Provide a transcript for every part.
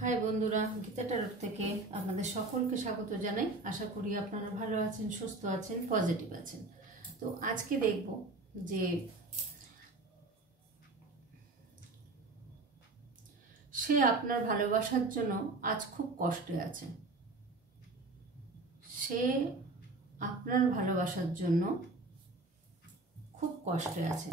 High বন্ধুরা, Gita tarot থেকে আপনাদের সকলকে স্বাগত জানাই। আশা করি আপনারা ভালো আছেন, সুস্থ আছেন, পজিটিভ আছেন। তো আজকে দেখব যে সে আপনার ভালোবাসার জন্য আজ খুব কষ্টে আছে। সে আপনার ভালোবাসার জন্য খুব কষ্টে আছে।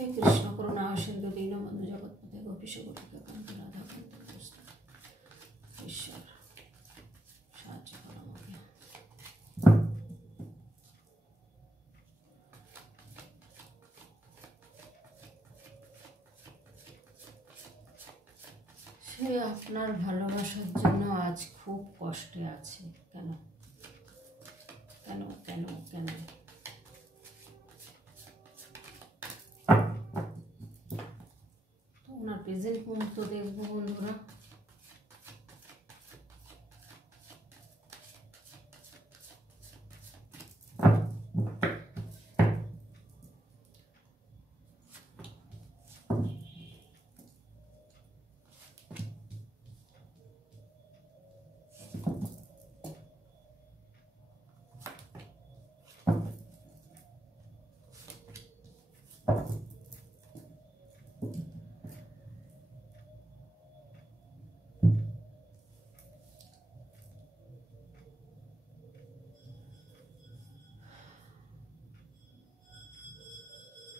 হে কৃষ্ণ করুণা সিন্ধু দীনবন্ধু জগৎপতে গোপীশ গোপিকা কান্ত রাধা কান্ত ঈশ্বর সাহায্য করো আমাকে। সে আপনার ভালোবাসার জন্য আজ খুব কষ্টে আছে। কেন কেন কেন কেন? ওনার প্রেজেন্ট মুহূর্ত দেখবো বন্ধুরা।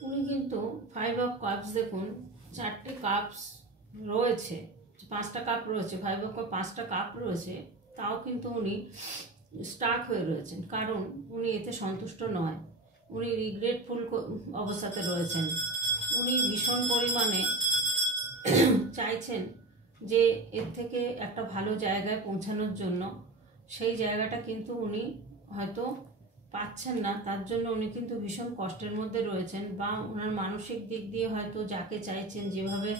উনি কিন্তু 5 অফ কাপস, দেখুন 4টে কাপস রয়েছে, 5টা কাপ রয়েছে, 5 অফ কাপ 5টা কাপ রয়েছে, তাও কিন্তু উনি স্টাক হয়ে রয়েছেন। কারণ উনি এতে সন্তুষ্ট নয়, উনি রিগ্রেটফুল অবস্থাতে রয়েছেন। উনি ভীষণ পরিমাণে চাইছেন যে এর থেকে একটা ভালো জায়গায় পৌঁছানোর জন্য। সেই জায়গাটা কিন্তু উনি হয়তো পাচ্ছেন না, তার জন্য উনি কিন্তু ভীষণ কষ্টের মধ্যে রয়েছেন। বা ওনার মানসিক দিক দিয়ে হয়তো যাকে চাইছেন, যেভাবে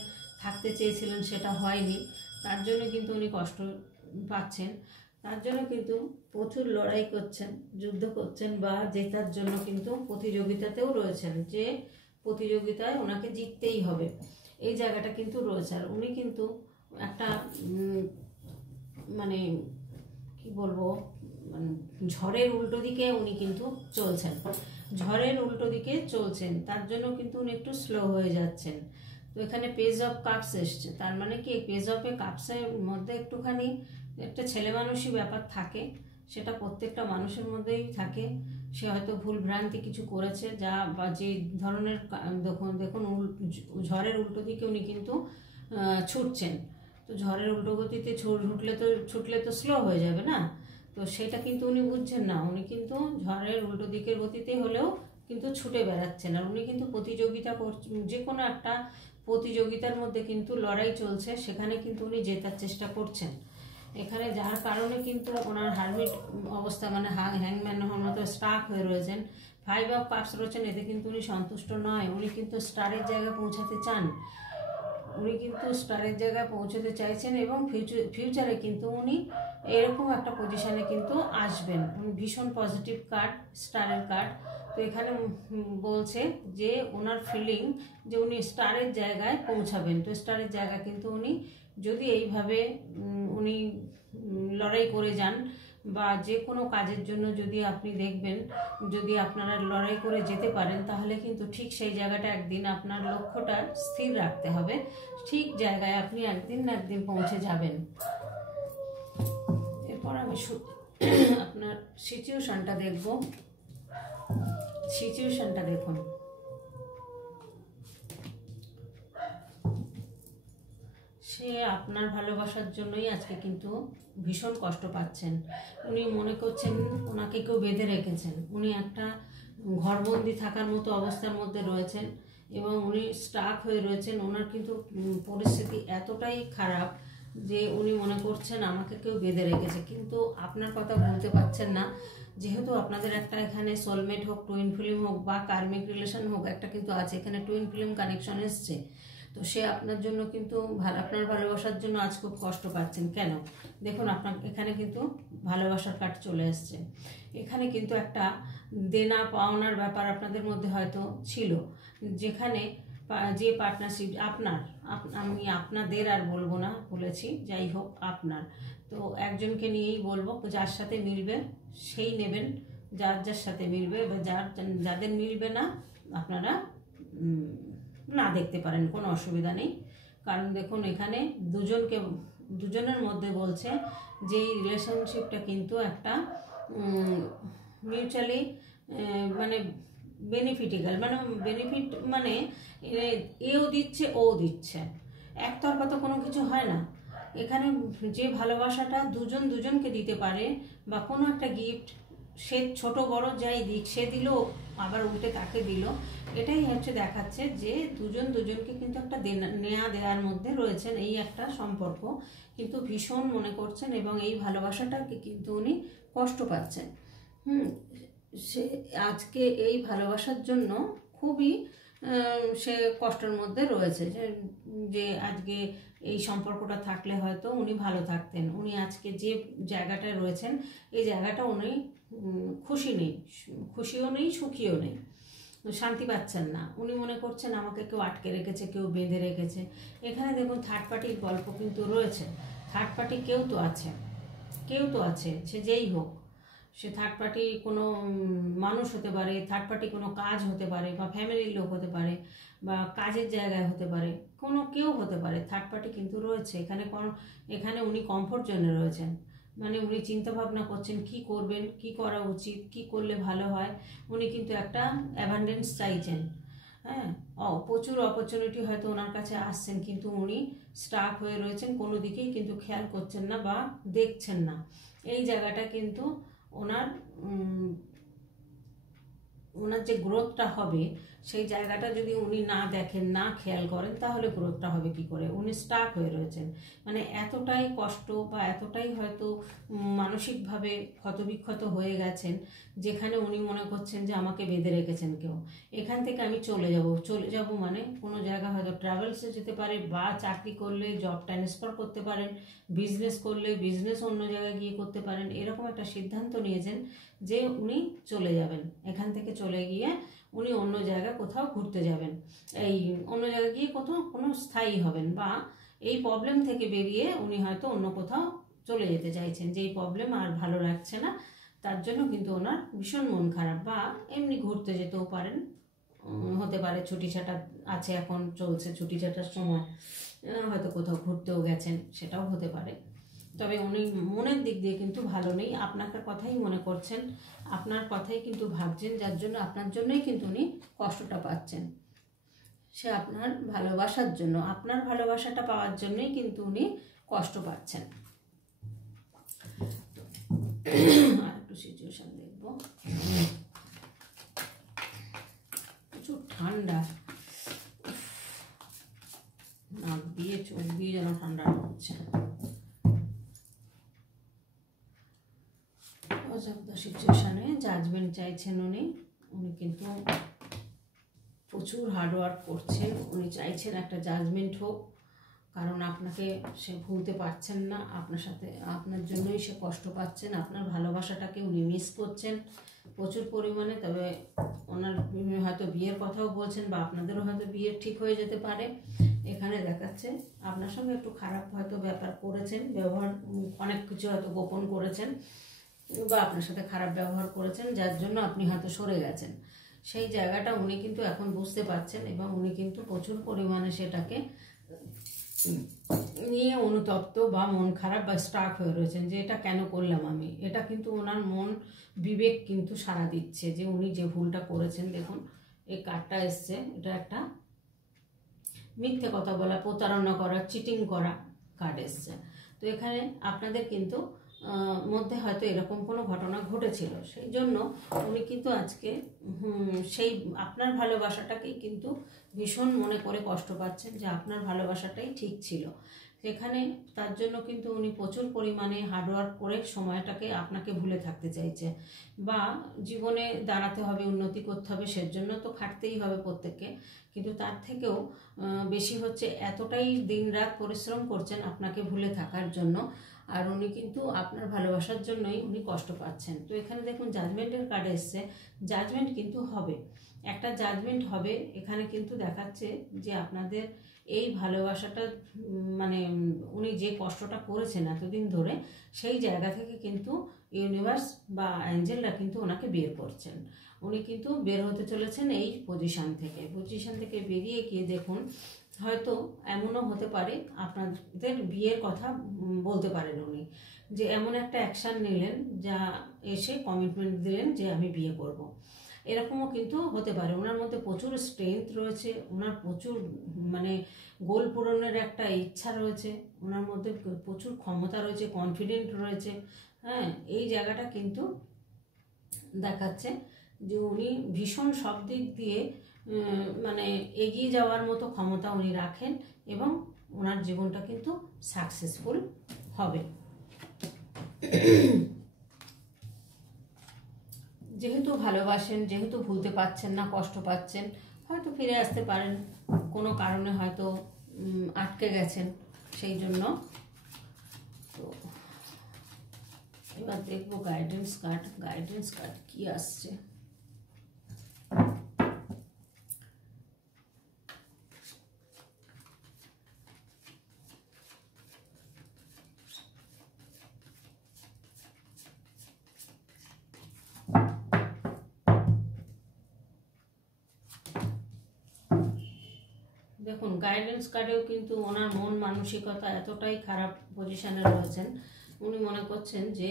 থাকতে চেয়েছিলেন সেটা হয়নি, তার জন্য কিন্তু উনি কষ্ট পাচ্ছেন। তার জন্য কিন্তু প্রচুর লড়াই করছেন, যুদ্ধ করছেন, বা জেতার জন্য কিন্তু প্রতিযোগিতাতেও রয়েছেন, যে প্রতিযোগিতায় ওনাকে জিততেই হবে, এই জায়গাটা কিন্তু রয়েছে। আর উনি কিন্তু একটা মানে কি বলবো, ঝড়ের উল্টো দিকে উনি কিন্তু চলছেন, ঝড়ের উল্টো দিকে চলছেন, তার জন্য কিন্তু উনি একটু স্লো হয়ে যাচ্ছেন। তো এখানে পেজ অফ কাপস এসছে, তার মানে কি পেজ অফে কাপসের মধ্যে একটুখানি একটা ছেলে মানুষই ব্যাপার থাকে, সেটা প্রত্যেকটা মানুষের মধ্যেই থাকে। সে হয়তো ভুল ভ্রান্তি কিছু করেছে, যা বা যে ধরনের দেখুন ঝড়ের উল্টো দিকে উনি কিন্তু ছুটছেন। তো ঝড়ের উল্টো গতিতে ছুটলে তো স্লো হয়ে যাবে না, তো সেটা কিন্তু উনি বুঝছেন না। উনি কিন্তু ঝড়ের উল্টো দিকের গতিতে হলেও কিন্তু ছুটে বেড়াচ্ছেন। আর উনি কিন্তু প্রতিযোগিতা করছেন, যে কোনো একটা প্রতিযোগিতার মধ্যে কিন্তু লড়াই চলছে, সেখানে কিন্তু উনি জেতার চেষ্টা করছেন। এখানে যার কারণে কিন্তু ওনার হারমিট অবস্থা, মানে হ্যাংম্যান মতো স্টাক হয়ে রয়েছেন। 5 অফ কাপস রয়েছেন, এতে কিন্তু উনি সন্তুষ্ট নয়। উনি কিন্তু স্টারের জায়গায় পৌঁছাতে চান, উনি কিন্তু স্টারের জায়গায় পৌঁছতে চাইছেন, এবং ফিউচারে কিন্তু উনি এরকম একটা পজিশনে কিন্তু আসবেন। উনি ভীষণ পজিটিভ কার্ড, স্টারের কার্ড। তো এখানে বলছে যে ওনার ফিলিং যে উনি স্টারের জায়গায় পৌঁছাবেন। তো স্টারের জায়গা কিন্তু উনি যদি এইভাবে উনি লড়াই করে যান, বা যে কোনো কাজের জন্য যদি আপনি দেখবেন, যদি আপনারা লড়াই করে যেতে পারেন, তাহলে কিন্তু ঠিক সেই জায়গাটা একদিন আপনার লক্ষ্যটা স্থির রাখতে হবে, ঠিক জায়গায় আপনি একদিন না একদিন পৌঁছে যাবেন। এরপর আমি আপনার সিচুয়েশনটা দেখব। সিচুয়েশনটা দেখুন, সে আপনার ভালোবাসার জন্যই আজকে কিন্তু ভীষণ কষ্ট পাচ্ছেন। উনি মনে করছেন ওনাকে কেউ বেঁধে রেখেছেন, উনি একটা ঘরবন্দি থাকার মতো অবস্থার মধ্যে রয়েছেন, এবং উনি স্টাক হয়ে রয়েছেন। ওনার কিন্তু পরিস্থিতি এতটাই খারাপ যে উনি মনে করছেন আমাকে কেউ বেঁধে রেখেছে, কিন্তু আপনার কথা বলতে পারছেন না। যেহেতু আপনাদের একটা এখানে সোলমেট হোক, টুইন ফিল্ম হোক, বা কার্মিক রিলেশন হোক, একটা কিন্তু আছে এখানে টুইন ফিল্ম কানেকশন এসছে। তো সে আপনার জন্য কিন্তু আপনার ভালোবাসার জন্য আজ খুব কষ্ট পাচ্ছেন। কেন দেখুন, আপনার এখানে কিন্তু ভালোবাসার কার্ড চলে এসছে। এখানে কিন্তু একটা দেনা পাওনার ব্যাপার আপনাদের মধ্যে হয়তো ছিল, যেখানে যে পার্টনারশিপ আমি আপনাদের আর বলবো না, বলেছি, যাই হোক আপনার, তো একজনকে নিয়েই বলবো, যার সাথে মিলবে সেই নেবেন, যার সাথে মিলবে, বা যাদের মিলবে না আপনারা না দেখতে পারেন, কোনো অসুবিধা নেই। কারণ দেখুন, এখানে দুজনের মধ্যে বলছে যে এই রিলেশনশিপটা কিন্তু একটা মিউচুয়ালি মানে বেনিফিটিক্যাল, মানে বেনিফিট মানে এও দিচ্ছে ও দিচ্ছে, একতরফা তো কোনো কিছু হয় না। এখানে যে ভালোবাসাটা দুজনকে দিতে পারে, বা কোনো একটা গিফট, সে ছোট বড় যাই দিক, সে দিল আবার উল্টে তাকে দিল, এটাই হচ্ছে দেখাচ্ছে যে দুজনকে কিন্তু একটা নেয়া দেওয়ার মধ্যে রয়েছেন, এই একটা সম্পর্ক কিন্তু ভীষণ মনে করছেন, এবং এই ভালোবাসাটাকে কিন্তু উনি কষ্ট পাচ্ছেন। সে আজকে এই ভালোবাসার জন্য খুবই সে কষ্টের মধ্যে রয়েছে, যে আজকে এই সম্পর্কটা থাকলে হয়তো উনি ভালো থাকতেন। উনি আজকে যে জায়গাটায় রয়েছেন, এই জায়গাটা উনি খুশি নেই, খুশিও নেই, সুখীও নেই, শান্তি পাচ্ছেন না। উনি মনে করছেন আমাকে কেউ আটকে রেখেছে, কেউ বেঁধে রেখেছে। এখানে দেখুন থার্ড পার্টির গল্প কিন্তু রয়েছে। থার্ড পার্টি কেউ তো আছে, সে যেই হোক, সে থার্ড পার্টি কোনো মানুষ হতে পারে, থার্ড পার্টি কোনো কাজ হতে পারে, বা ফ্যামিলির লোক হতে পারে, বা কাজের জায়গায় হতে পারে, কোনো কেউ হতে পারে, থার্ড পার্টি কিন্তু রয়েছে এখানে উনি কমফোর্ট জোনে রয়েছেন, মানে উনি চিন্তা ভাবনা করছেন কি করবেন, কি করা উচিত, কি করলে ভালো হয়। উনি কিন্তু একটা অ্যাবান্ডেন্স চাইছেন, হ্যাঁ, প্রচুর অপরচুনিটি হয়তো ওনার কাছে আসছেন, কিন্তু উনি স্টাক হয়ে রয়েছেন, কোনো দিকেই কিন্তু খেয়াল করছেন না বা দেখছেন না। এই জায়গাটা কিন্তু ওনার যে গ্রোথটা হবে, সেই জায়গাটা যদি উনি না দেখেন, না খেয়াল করেন, তাহলে গ্রোথটা হবে কি করে? উনি স্টাক হয়ে রয়েছেন, মানে এতটাই কষ্ট বা এতটাই হয়তো মানসিকভাবে ক্ষতবিক্ষত হয়ে গেছেন, যেখানে উনি মনে করছেন যে আমাকে বেঁধে রেখেছেন কেউ, এখান থেকে আমি চলে যাব, মানে কোনো জায়গা হয়তো ট্রাভেলসে যেতে পারে, বা চাকরি করলে জব ট্রান্সফার করতে পারেন, বিজনেস করলে বিজনেস অন্য জায়গায় গিয়ে করতে পারেন, এরকম একটা সিদ্ধান্ত নিয়েছেন যে উনি চলে যাবেন, এখান থেকে চলে গিয়ে উনি অন্য জায়গায় কোথাও ঘুরতে যাবেন, এই অন্য জায়গায় গিয়ে কোনো স্থায়ী হবেন, বা এই প্রবলেম থেকে বেরিয়ে উনি হয়তো অন্য কোথাও চলে যেতে চাইছেন, যে এই প্রবলেম আর ভালো লাগছে না, তার জন্য কিন্তু ওনার ভীষণ মন খারাপ, বা এমনি ঘুরতে যেতেও পারেন, হতে পারে ছুটি ছাটা আছে, এখন চলছে ছুটি ছাটার সময়, হয়তো কোথাও ঘুরতেও গেছেন, সেটাও হতে পারে। তবে উনি মনের দিক দিয়ে কিন্তু ভালো নেই, আপনার কথাই মনে করছেন, আপনার কথাই কিন্তু ভাবছেন, যার জন্য আপনার জন্যই কিন্তু উনি কষ্টটা পাচ্ছেন। সে আপনার ভালোবাসার জন্য, আপনার ভালোবাসাটা পাওয়ার জন্যই কিন্তু উনি কষ্ট পাচ্ছেন। আর একটু সিচুয়েশন দেখবো। প্রচুর ঠান্ডা, নাক দিয়ে চোখ দিয়ে যেন ঠান্ডা হচ্ছে। সিচুয়েশনে জাজমেন্ট চাইছেন উনি কিন্তু প্রচুর হার্ডওয়ার্ক করছেন, উনি চাইছেন একটা জাজমেন্ট হোক, কারণ আপনাকে সে ভুলতে পারছেন না, আপনার জন্যই সে কষ্ট পাচ্ছেন, আপনার ভালোবাসাটাকে উনি মিস করছেন প্রচুর পরিমাণে। তবে ওনার হয়তো বিয়ের কথাও বলছেন, বা আপনাদেরও হয়তো বিয়ের ঠিক হয়ে যেতে পারে। এখানে দেখাচ্ছে আপনার সঙ্গে একটু খারাপ হয়তো ব্যাপার করেছেন, ব্যবহার, অনেক কিছু হয়তো গোপন করেছেন, বা আপনার সাথে খারাপ ব্যবহার করেছেন, যার জন্য আপনি হয়তো সরে গেছেন। সেই জায়গাটা উনি কিন্তু এখন বুঝতে পারছেন, এবং উনি কিন্তু প্রচুর পরিমাণে সেটাকে নিয়ে অনুতপ্ত, বা মন খারাপ, বা স্টাক হয়ে রয়েছেন, যে এটা কেন করলাম আমি। এটা কিন্তু ওনার মন বিবেক কিন্তু সাড়া দিচ্ছে যে উনি যে ভুলটা করেছেন। দেখুন এই কার্ডটা এসছে, এটা একটা মিথ্যে কথা বলা, প্রতারণা করা, চিটিং করা কার্ড এসছে। তো এখানে আপনাদের কিন্তু মধ্যে হয়তো এরকম কোনো ঘটনা ঘটেছিল, সেই জন্য উনি কিন্তু আজকে সেই আপনার ভালোবাসাটাকেই কিন্তু ভীষণ মনে করে কষ্ট পাচ্ছেন, যে আপনার ভালোবাসাটাই ঠিক ছিল। সেখানে তার জন্য কিন্তু উনি প্রচুর পরিমাণে হার্ডওয়ার্ক করে সময়টাকে আপনাকে ভুলে থাকতে চাইছে, বা জীবনে দাঁড়াতে হবে, উন্নতি করতে হবে, সেজন্য তো খাটতেই হবে প্রত্যেককে, কিন্তু তার থেকেও বেশি হচ্ছে এতটাই দিনরাত পরিশ্রম করছেন আপনাকে ভুলে থাকার জন্য, আর উনি কিন্তু আপনার ভালোবাসার জন্যই উনি কষ্ট পাচ্ছেন। তো এখানে দেখুন জাজমেন্টের কার্ড এসছে, জাজমেন্ট কিন্তু হবে, একটা জাজমেন্ট হবে। এখানে কিন্তু দেখাচ্ছে যে আপনাদের এই ভালোবাসাটা মানে উনি যে কষ্টটা করেছেন এতদিন ধরে, সেই জায়গা থেকে কিন্তু ইউনিভার্স বা অ্যাঞ্জেলরা কিন্তু ওনাকে বের করছেন। উনি কিন্তু বের হতে চলেছেন এই পজিশন থেকে বেরিয়ে গিয়ে দেখুন হয়তো এমনও হতে পারে আপনাদের বিয়ের কথা বলতে পারেন উনি, যে এমন একটা অ্যাকশান নিলেন যা এসে কমিটমেন্ট দিলেন যে আমি বিয়ে করব। এরকমও কিন্তু হতে পারে। ওনার মধ্যে প্রচুর স্ট্রেংথ রয়েছে, ওনার প্রচুর মানে গোল পূরণের একটা ইচ্ছা রয়েছে, ওনার মধ্যে প্রচুর ক্ষমতা রয়েছে, কনফিডেন্ট রয়েছে। হ্যাঁ, এই জায়গাটা কিন্তু দেখাচ্ছে যে উনি ভীষণ সব দিক দিয়ে মানে এগিয়ে যাওয়ার মতো ক্ষমতা উনি রাখেন, এবং ওনার জীবনটা কিন্তু সাকসেসফুল হবে। যেহেতু ভালোবাসেন, যেহেতু ভুলতে পারছেন না, কষ্ট পাচ্ছেন, হয়তো ফিরে আসতে পারেন, কোনো কারণে হয়তো আটকে গেছেন সেই জন্য। তো এবার দেখবো গাইডেন্স কার্ড কি আসছে। দেখুন গাইডেন্স কার্ডেও কিন্তু ওনার মন মানসিকতা এতটাই খারাপ পজিশনে রয়েছেন, উনি মনে করছেন যে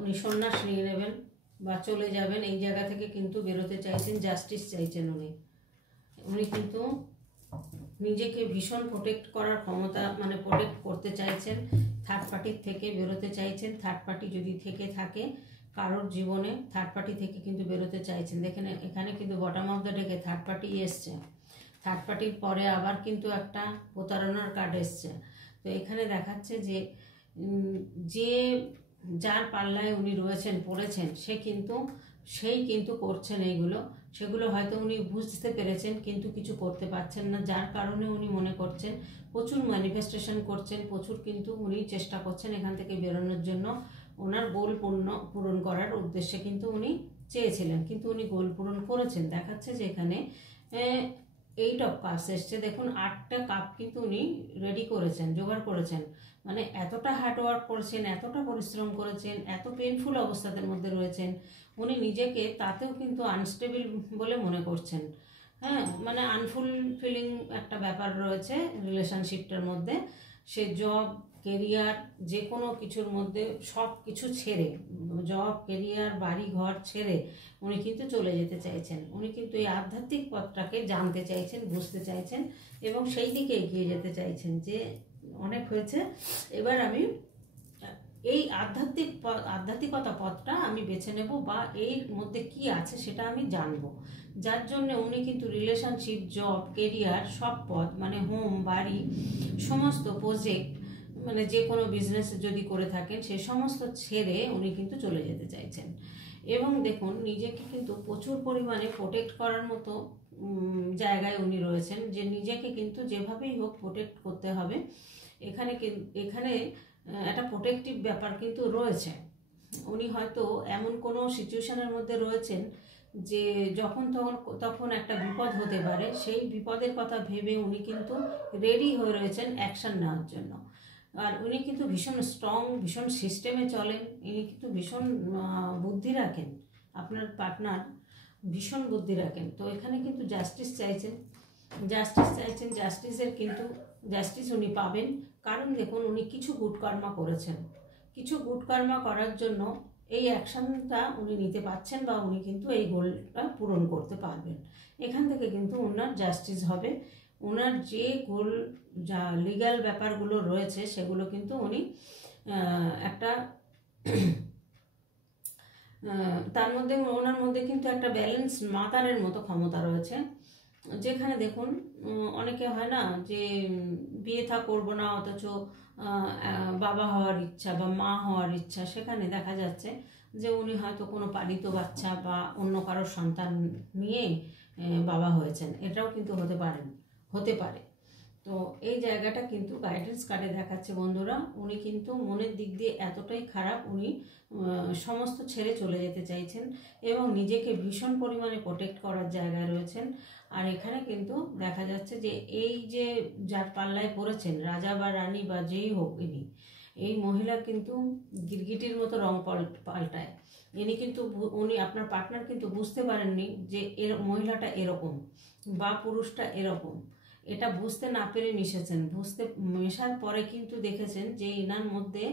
উনি সন্ন্যাস নিয়ে নেবেন বা চলে যাবেন, এই জায়গা থেকে কিন্তু বেরোতে চাইছেন, জাস্টিস চাইছেন উনি কিন্তু নিজেকে ভীষণ প্রোটেক্ট করার ক্ষমতা মানে প্রোটেক্ট করতে চাইছেন, থার্ড পার্টির থেকে বেরোতে চাইছেন। থার্ড পার্টি যদি থেকে থাকে কারোর জীবনে, থার্ড পার্টি থেকে কিন্তু বেরোতে চাইছেন। দেখেন এখানে কিন্তু বটম অফ দ্য ডেকে থার্ড পার্টি এসছে, থার্ড পার্টির পরে আবার কিন্তু একটা প্রতারণার কার্ড এসছে। তো এখানে দেখাচ্ছে যে যে যার পাল্লায় উনি রয়েছেন পড়েছেন সেই কিন্তু করছেন এইগুলো, সেগুলো হয়তো উনি বুঝতে পেরেছেন কিন্তু কিছু করতে পারছেন না, যার কারণে উনি মনে করছেন প্রচুর ম্যানিফেস্টেশন করছেন, প্রচুর কিন্তু উনি চেষ্টা করছেন এখান থেকে বেরোনোর জন্য। ওনার গোল পূরণ করার উদ্দেশ্যে কিন্তু উনি চেয়েছিলেন, কিন্তু উনি গোল পূরণ করেছেন। দেখাচ্ছে যে এখানে 8 অফ কাপস এসছে, দেখুন 8টা কাপ কিন্তু উনি রেডি করেছেন, জোগাড় করেছেন। মানে এতটা হার্ডওয়ার্ক করেছেন, এতটা পরিশ্রম করেছেন, এত পেনফুল অবস্থাদের মধ্যে রয়েছেন, উনি নিজেকে তাতেও কিন্তু আনস্টেবল বলে মনে করছেন। হ্যাঁ, মানে আনফুলফিলিং একটা ব্যাপার রয়েছে রিলেশনশিপটার মধ্যে। সে জব, কেরিয়ার, যে কোনো কিছুর মধ্যে সব কিছু ছেড়ে, জব, কেরিয়ার, বাড়ি ঘর ছেড়ে উনি কিন্তু চলে যেতে চাইছেন। উনি কিন্তু এই আধ্যাত্মিক পথটাকে জানতে চাইছেন, বুঝতে চাইছেন, এবং সেই দিকে এগিয়ে যেতে চাইছেন যে অনেক হয়েছে, এবার আমি এই আধ্যাত্মিকতা পথটা আমি বেছে নেব, বা এর মধ্যে কি আছে সেটা আমি জানবো। যার জন্য উনি কিন্তু রিলেশনশিপ, জব, কেরিয়ার সব পথ মানে হোম, বাড়ি, সমস্ত প্রজেক্ট, মানে যে কোনো বিজনেস যদি করে থাকেন সে সমস্ত ছেড়ে উনি কিন্তু চলে যেতে চাইছেন। এবং দেখুন নিজেকে কিন্তু প্রচুর পরিমাণে প্রোটেক্ট করার মতো জায়গায় উনি রয়েছেন, যে নিজেকে কিন্তু যেভাবেই হোক প্রোটেক্ট করতে হবে। এখানে একটা প্রোটেক্টিভ ব্যাপার কিন্তু রয়েছে। উনি হয়তো এমন কোনো সিচুয়েশনের মধ্যে রয়েছেন যে যখন তখন একটা বিপদ হতে পারে, সেই বিপদের কথা ভেবে উনি কিন্তু রেডি হয়ে রয়েছেন অ্যাকশন নেওয়ার জন্য। আর উনি কিন্তু ভীষণ স্ট্রং, ভীষণ সিস্টেমে চলেন, ইনি কিন্তু ভীষণ বুদ্ধি রাখেন, আপনার পার্টনার ভীষণ বুদ্ধি রাখেন। তো এখানে কিন্তু জাস্টিস চাইছেন, জাস্টিস উনি পাবেন। কারণ দেখুন উনি কিছু গুড কর্মা করেছেন, কিছু গুড কর্মা করার জন্য এই অ্যাকশনটা উনি নিতে পারছেন, বা উনি কিন্তু এই গোলটা পূরণ করতে পারবেন। এখান থেকে কিন্তু ওনার জাস্টিস হবে, ওনার যে গোল যা লিগ্যাল ব্যাপারগুলো রয়েছে সেগুলো কিন্তু উনি একটা তার মধ্যে ওনার মধ্যে কিন্তু একটা ব্যালেন্স মাতারের মতো ক্ষমতা রয়েছে। যেখানে দেখুন অনেকে হয় না যে বিয়ে থা করবো না, অথচ বাবা হওয়ার ইচ্ছা বা মা হওয়ার ইচ্ছা, সেখানে দেখা যাচ্ছে যে উনি হয়তো কোনো পালিত বাচ্চা বা অন্য কারোর সন্তান নিয়ে বাবা হয়েছেন, এটাও কিন্তু হতে পারে। তো এই জায়গাটা কিন্তু গাইডেন্স কার্ডে দেখাচ্ছে বন্ধুরা, উনি কিন্তু মনের দিক দিয়ে এতটাই খারাপ, উনি সমস্ত ছেড়ে চলে যেতে চাইছেন এবং নিজেকে ভীষণ পরিমাণে প্রোটেক্ট করার জায়গায় রয়েছেন। আর এখানে কিন্তু দেখা যাচ্ছে যে এই যে যার পাল্লায় পড়েছেন, রাজা বা রানী বা যেই হোক, এই মহিলা কিন্তু গিরগিটির মতো রং পাল্টায়। উনি আপনার পার্টনার কিন্তু বুঝতে পারেননি যে মহিলাটা এরকম বা পুরুষটা এরকম, এটা বুঝতে না পেরে মেশার পরে কিন্তু দেখেছেন যে এনার মধ্যে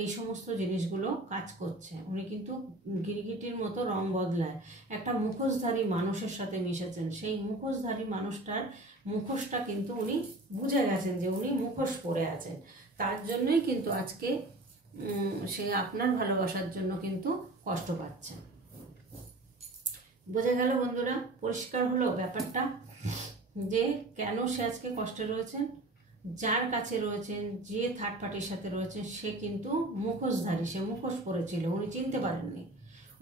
এই সমস্ত জিনিসগুলো কাজ করছে। উনি কিন্তু গিরগিটির মতো রং বদলায়। একটা মুখোশধারী মানুষের সাথে মিশেছেন, সেই মুখোশধারী মানুষটার মুখোশটা কিন্তু উনি বুঝে গেছেন যে উনি মুখোশ পরে আছেন। তার জন্যই কিন্তু আজকে সে আপনার ভালোবাসার জন্য কিন্তু কষ্ট পাচ্ছেন। বোঝা গেল বন্ধুরা? পরিষ্কার হলো ব্যাপারটা যে কেন সে আজকে কষ্টে রয়েছেন। যার কাছে রয়েছেন, যে থার্ড পার্টির সাথে রয়েছেন, সে কিন্তু মুখোশধারী, সে মুখোশ পরেছিল, উনি চিনতে পারেননি।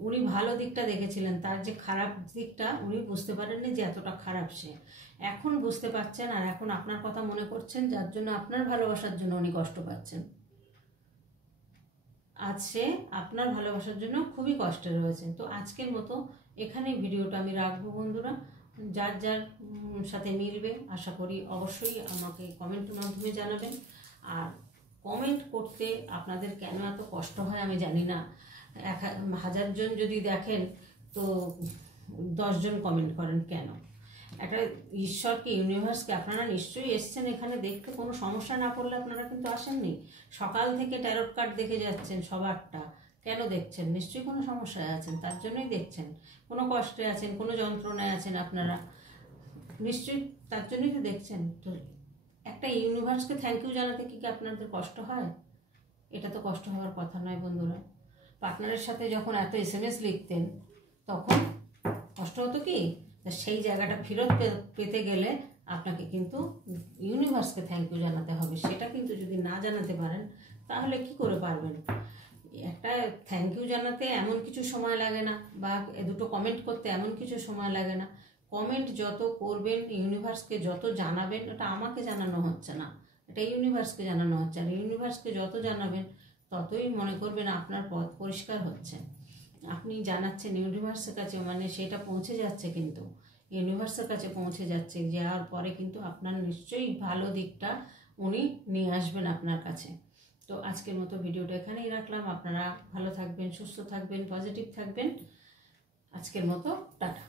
উনি ভালো দিকটা দেখেছিলেন, তার যে খারাপ দিকটা উনি বুঝতে পারেননি যে এতটা খারাপ সে। এখন বুঝতে পারছেন আর এখন আপনার কথা মনে করছেন, যার জন্য আপনার ভালোবাসার জন্য উনি কষ্ট পাচ্ছেন। আজ সে আপনার ভালোবাসার জন্য খুবই কষ্টে রয়েছেন। তো আজকের মতো এখানেই ভিডিওটা আমি রাখবো বন্ধুরা। যার যার সাথে মিলবে আশা করি অবশ্যই আমাকে কমেন্টের মাধ্যমে জানাবেন। আর কমেন্ট করতে আপনাদের কেন এত কষ্ট হয় আমি জানি না। 1000 জন যদি দেখেন তো 10 জন কমেন্ট করেন কেন? একটা ঈশ্বরকে, ইউনিভার্সকে আপনারা নিশ্চয়ই এসছেন এখানে দেখতে, কোনো সমস্যা না পড়লে আপনারা কিন্তু আসেননি। সকাল থেকে ট্যারোট কার্ড দেখে যাচ্ছেন সবারটা, কেন দেখছেন? নিশ্চয়ই কোনো সমস্যায় আছেন, তার জন্যই দেখছেন। কোনো কষ্টে আছেন, কোনো যন্ত্রণায় আছেন আপনারা, নিশ্চয়ই তার জন্যই তো দেখছেন। তো একটা ইউনিভার্সকে থ্যাংক ইউ জানাতে কি আপনাদের কষ্ট হয়? এটা তো কষ্ট হওয়ার কথা নয় বন্ধুরা। পার্টনারের সাথে যখন এত SMS লিখতেন তখন কষ্ট হতো কি? সেই জায়গাটা ফেরত পেতে গেলে আপনাকে কিন্তু ইউনিভার্সকে থ্যাংক ইউ জানাতে হবে। সেটা কিন্তু যদি না জানাতে পারেন তাহলে কি করে পারবেন? একটা থ্যাংক ইউ জানাতে এমন কিছু সময় লাগে না, বা দুটো কমেন্ট করতে এমন কিছু সময় লাগে না। কমেন্ট যত করবেন, ইউনিভার্সকে যত জানাবেন, ওটা আমাকে জানানো হচ্ছে না, এটা ইউনিভার্সকে জানানো হচ্ছে। আর ইউনিভার্সকে যত জানাবেন ততই মনে করবেন আপনার পথ পরিষ্কার হচ্ছে। আপনি জানাচ্ছেন ইউনিভার্সের কাছে, মানে সেটা পৌঁছে যাচ্ছে, কিন্তু ইউনিভার্সের কাছে পৌঁছে যাচ্ছে। যাওয়ার পরে কিন্তু আপনার নিশ্চয়ই ভালো দিকটা উনি নিয়ে আসবেন আপনার কাছে। তো আজকের মতো ভিডিওটা এখানেই রাখলাম। আপনারা ভালো থাকবেন, সুস্থ থাকবেন, পজিটিভ থাকবেন। আজকের মতো টাটা।